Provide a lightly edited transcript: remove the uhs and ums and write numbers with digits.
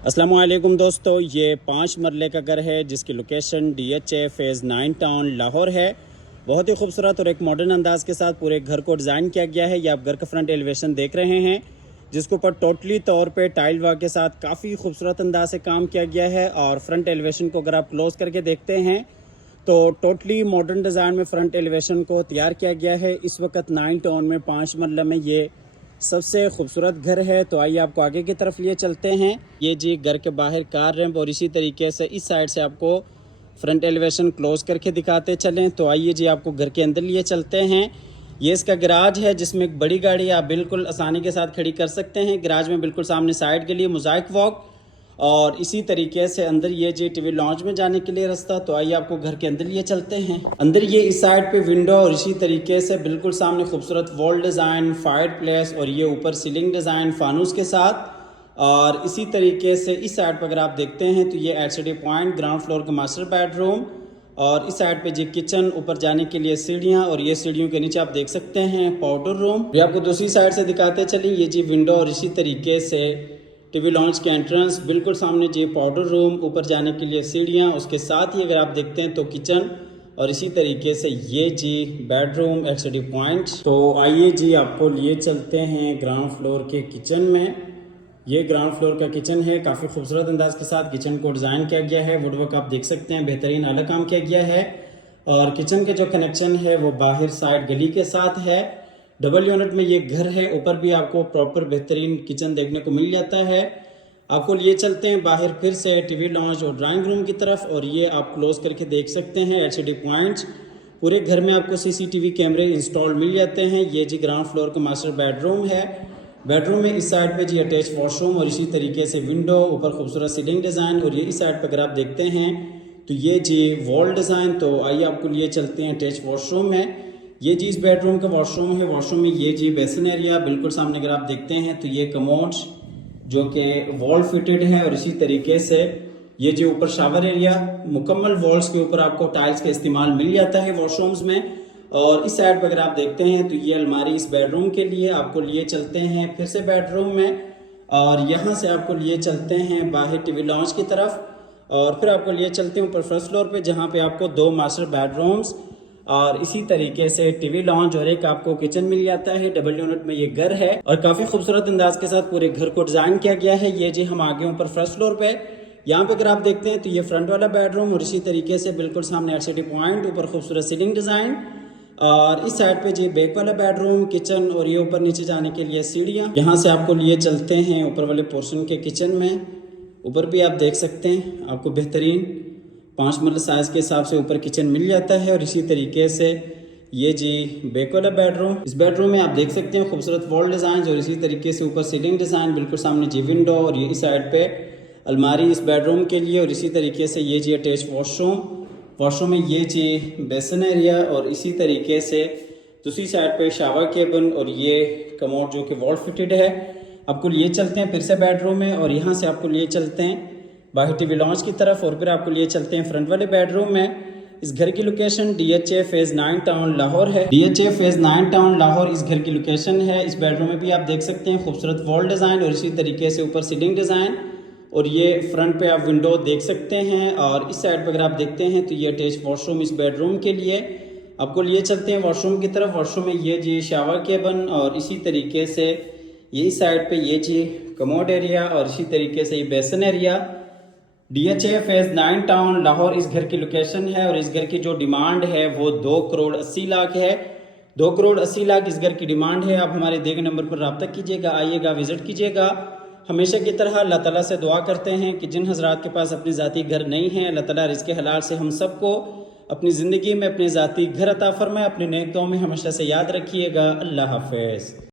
अस्सलाम वालेकुम दोस्तों, ये 5 मरले का घर है जिसकी location DHA phase 9 town Lahore है। बहुत ही खूबसूरत और एक मॉडर्न अंदाज़ के साथ पूरे घर को डिज़ाइन किया गया है। ये आप घर का फ्रंट एलिवेशन देख रहे हैं जिसके ऊपर टोटली तौर पे टाइल वर्क के साथ काफ़ी खूबसूरत अंदाज से काम किया गया है। और फ्रंट एलिवेशन को अगर आप क्लोज़ करके देखते हैं तो टोटली मॉडर्न डिज़ाइन में फ्रंट एलिवेशन को तैयार किया गया है। इस वक्त 9 टाउन में 5 मरला में ये सबसे खूबसूरत घर है। तो आइए आपको आगे की तरफ लिए चलते हैं। ये जी घर के बाहर कार रैंप और इसी तरीके से इस साइड से आपको फ्रंट एलिवेशन क्लोज करके दिखाते चलें। तो आइए जी आपको घर के अंदर लिए चलते हैं। ये इसका गराज है जिसमें एक बड़ी गाड़ी आप बिल्कुल आसानी के साथ खड़ी कर सकते हैं। गराज में बिल्कुल सामने साइड के लिए मोज़ाइक वॉक और इसी तरीके से अंदर ये जी टीवी लॉन्च में जाने के लिए रास्ता। तो आइए आपको घर के अंदर लिए चलते हैं। अंदर ये इस साइड पे विंडो और इसी तरीके से बिल्कुल सामने खूबसूरत वॉल डिज़ाइन, फायर प्लेस और ये ऊपर सीलिंग डिज़ाइन फानूस के साथ। और इसी तरीके से इस साइड पर अगर आप देखते हैं तो ये LCD पॉइंट ग्राउंड फ्लोर का मास्टर बेडरूम और इस साइड पे जी किचन, ऊपर जाने के लिए सीढ़ियाँ और ये सीढ़ियों के नीचे आप देख सकते हैं पाउडर रूम। ये आपको दूसरी साइड से दिखाते चलिए। ये जी विंडो और इसी तरीके से टीवी लॉन्च के एंट्रेंस, बिल्कुल सामने जी पाउडर रूम, ऊपर जाने के लिए सीढ़ियाँ, उसके साथ ही अगर आप देखते हैं तो किचन और इसी तरीके से ये जी बेडरूम LCD पॉइंट। तो आइए जी आपको लिए चलते हैं ग्राउंड फ्लोर के किचन में। ये ग्राउंड फ्लोर का किचन है। काफ़ी खूबसूरत अंदाज के साथ किचन को डिज़ाइन किया गया है। वुडवर्क आप देख सकते हैं, बेहतरीन अलग काम किया गया है। और किचन के जो कनेक्शन है वो बाहर साइड गली के साथ है। डबल यूनिट में ये घर है। ऊपर भी आपको प्रॉपर बेहतरीन किचन देखने को मिल जाता है। आपको लिए चलते हैं बाहर फिर से टीवी लॉन्च और ड्राइंग रूम की तरफ और ये आप क्लोज करके देख सकते हैं LCD पॉइंट्स। पूरे घर में आपको CCTV कैमरे इंस्टॉल मिल जाते हैं। ये जी ग्राउंड फ्लोर का मास्टर बेडरूम है। बेडरूम में इस साइड पे जी अटैच वॉशरूम और इसी तरीके से विंडो, ऊपर खूबसूरत सीलिंग डिज़ाइन और ये इस साइड पर अगर आप देखते हैं तो ये जी वॉल डिज़ाइन। तो आइए आपको लिए चलते हैं अटैच वॉशरूम में। ये जी इस बेडरूम का वॉशरूम है। वॉशरूम में ये जी बेसिन एरिया, बिल्कुल सामने अगर आप देखते हैं तो ये कमोड जो कि वॉल फिटेड है और इसी तरीके से ये जो ऊपर शावर एरिया, मुकम्मल वॉल्स के ऊपर आपको टाइल्स का इस्तेमाल मिल जाता है वॉशरूम्स में। और इस साइड पर अगर आप देखते हैं तो ये अलमारी इस बेडरूम के लिए। आपको लिए चलते हैं फिर से बेडरूम में और यहाँ से आपको लिए चलते हैं बाहर टीवी लॉन्च की तरफ और फिर आपको लिए चलते हैं ऊपर फर्स्ट फ्लोर पे जहाँ पे आपको 2 मास्टर बेडरूम्स और इसी तरीके से टीवी लॉन्च और एक आपको किचन मिल जाता है। डबल यूनिट में ये घर है और काफी खूबसूरत अंदाज के साथ पूरे घर को डिजाइन किया गया है। ये जी हम आगे ऊपर फर्स्ट फ्लोर पे, यहाँ पे अगर आप देखते हैं तो ये फ्रंट वाला बेडरूम और इसी तरीके से बिल्कुल सामने LCD पॉइंट, ऊपर खूबसूरत सीलिंग डिजाइन और इस साइड पे जी बैक वाला बेडरूम, किचन और ये ऊपर नीचे जाने के लिए सीढ़ियाँ। यहाँ से आपको लिए चलते हैं ऊपर वाले पोर्शन के किचन में। ऊपर भी आप देख सकते हैं आपको बेहतरीन 5 मरला साइज के हिसाब से ऊपर किचन मिल जाता है। और इसी तरीके से ये जी बैक वाला बेडरूम, इस बेडरूम में आप देख सकते हैं खूबसूरत वॉल डिज़ाइन और इसी तरीके से ऊपर सीलिंग डिज़ाइन, बिल्कुल सामने जी विंडो और ये इस साइड पे अलमारी इस बेडरूम के लिए और इसी तरीके से ये जी अटैच वॉशरूम में ये जी बेसिन एरिया और इसी तरीके से दूसरी साइड पे शावर केबिन और ये कमोड जो कि वॉल फिटेड है। आपको लिए चलते हैं फिर से बेडरूम में और यहाँ से आपको लिए चलते हैं बाहर टीवी लॉन्च की तरफ और फिर आपको लिए चलते हैं फ्रंट वाले बेडरूम में। इस घर की location DHA phase 9 town Lahore है। DHA फ़ेज़ 9 टाउन लाहौर इस घर की लोकेशन है। इस बेडरूम में भी आप देख सकते हैं खूबसूरत वॉल डिज़ाइन और इसी तरीके से ऊपर सीलिंग डिज़ाइन और ये फ्रंट पे आप विंडो देख सकते हैं। और इस साइड पर अगर आप देखते हैं तो ये अटैच वॉशरूम इस बेडरूम के लिए। आपको लिए चलते हैं वॉशरूम की तरफ। वॉशरूम में ये जी शावर केबिन और इसी तरीके से ये इस साइड पे ये जी कमोड एरिया और इसी तरीके से ये basin area. DHA phase 9 town Lahore इस घर की लोकेशन है और इस घर की जो डिमांड है वो 2 करोड़ 80 लाख है। 2 करोड़ 80 लाख इस घर की डिमांड है। आप हमारे दिए गए नंबर पर रब्ता कीजिएगा, आइएगा, विजिट कीजिएगा। हमेशा की तरह अल्लाह ताला से दुआ करते हैं कि जिन हजरात के पास अपनी ज़ाती घर नहीं है, अल्लाह ताला रिज़्क़ हलाल से हम सबको अपनी ज़िंदगी में अपने ज़ाती घर अता फरमाए। अपने नेक दुआओं में हमेशा से याद रखिएगा। अल्लाह हाफ़िज़।